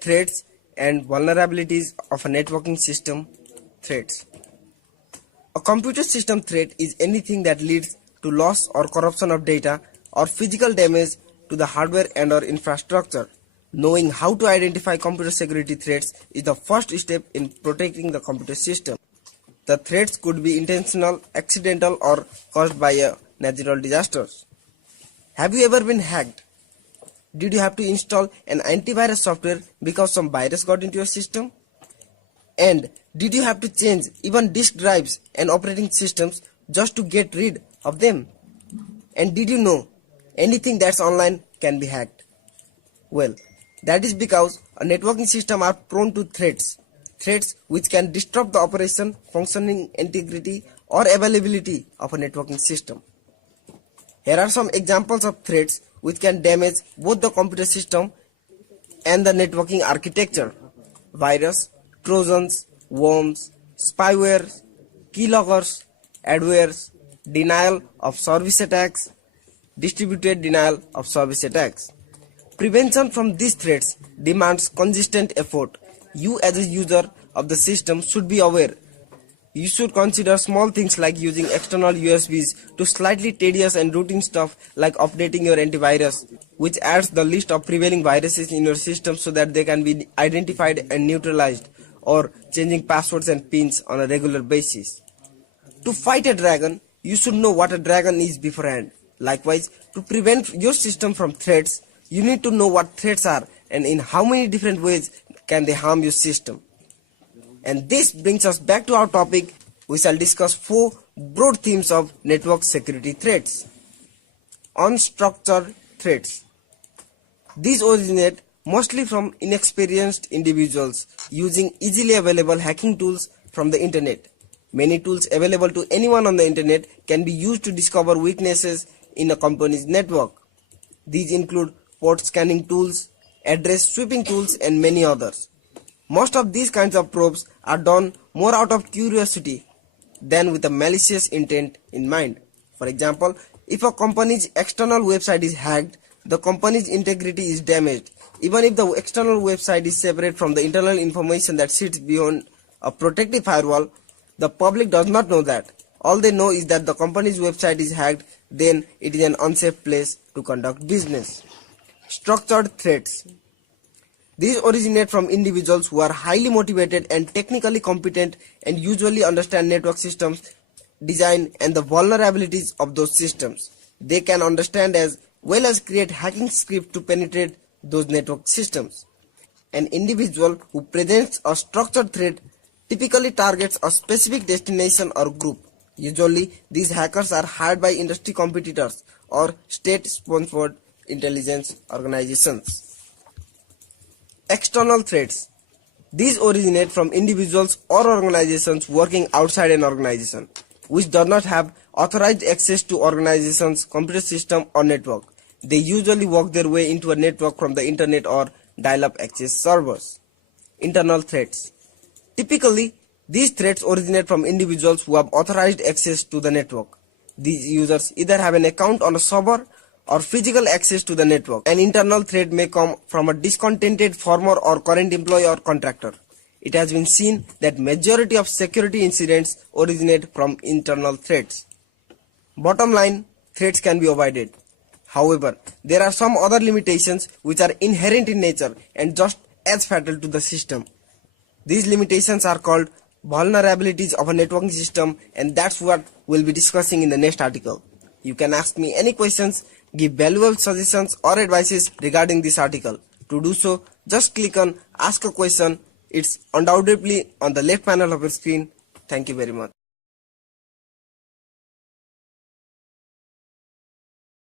Threats and vulnerabilities of a networking system. Threats. A computer system threat is anything that leads to loss or corruption of data or physical damage to the hardware and or infrastructure. Knowing how to identify computer security threats is the first step in protecting the computer system. The threats could be intentional, accidental, or caused by a natural disaster. Have you ever been hacked? Did you have to install an antivirus software because some virus got into your system? And did you have to change even disk drives and operating systems just to get rid of them? And did you know anything that's online can be hacked? Well, that is because a networking system are prone to threats which can disrupt the operation, functioning, integrity or availability of a networking system. Here are some examples of threats which can damage both the computer system and the networking architecture. Virus, trojans, worms, spyware, keyloggers, adwares, denial of service attacks, distributed denial of service attacks. Prevention from these threats demands consistent effort. You as a user of the system should be aware. You should consider small things like using external USBs to slightly tedious and routine stuff like updating your antivirus, which adds the list of prevailing viruses in your system so that they can be identified and neutralized, or changing passwords and pins on a regular basis. To fight a dragon, you should know what a dragon is beforehand. Likewise, to prevent your system from threats, you need to know what threats are and in how many different ways can they harm your system. And this brings us back to our topic. We shall discuss 4 broad themes of network security threats. Unstructured threats. These originate mostly from inexperienced individuals using easily available hacking tools from the internet. Many tools available to anyone on the internet can be used to discover weaknesses in a company's network. These include port scanning tools, address sweeping tools, and many others. Most of these kinds of probes are done more out of curiosity than with a malicious intent in mind. For example, if a company's external website is hacked, the company's integrity is damaged. Even if the external website is separate from the internal information that sits beyond a protective firewall, the public does not know that. All they know is that the company's website is hacked, then it is an unsafe place to conduct business. Structured threats. These originate from individuals who are highly motivated and technically competent and usually understand network systems design and the vulnerabilities of those systems. They can understand as well as create hacking scripts to penetrate those network systems. An individual who presents a structured threat typically targets a specific destination or group. Usually, these hackers are hired by industry competitors or state-sponsored intelligence organizations. External threats. These originate from individuals or organizations working outside an organization, which does not have authorized access to organization's computer system or network. They usually work their way into a network from the internet or dial-up access servers. Internal threats. Typically, these threats originate from individuals who have authorized access to the network. These users either have an account on a server or physical access to the network. An internal threat may come from a discontented former or current employee or contractor. It has been seen that majority of security incidents originate from internal threats. Bottom line, threats can be avoided. However, there are some other limitations which are inherent in nature and just as fatal to the system. These limitations are called vulnerabilities of a networking system, and that's what we'll be discussing in the next article. You can ask me any questions, give valuable suggestions or advices regarding this article. To do so, just click on Ask a Question. It's undoubtedly on the left panel of your screen. Thank you very much.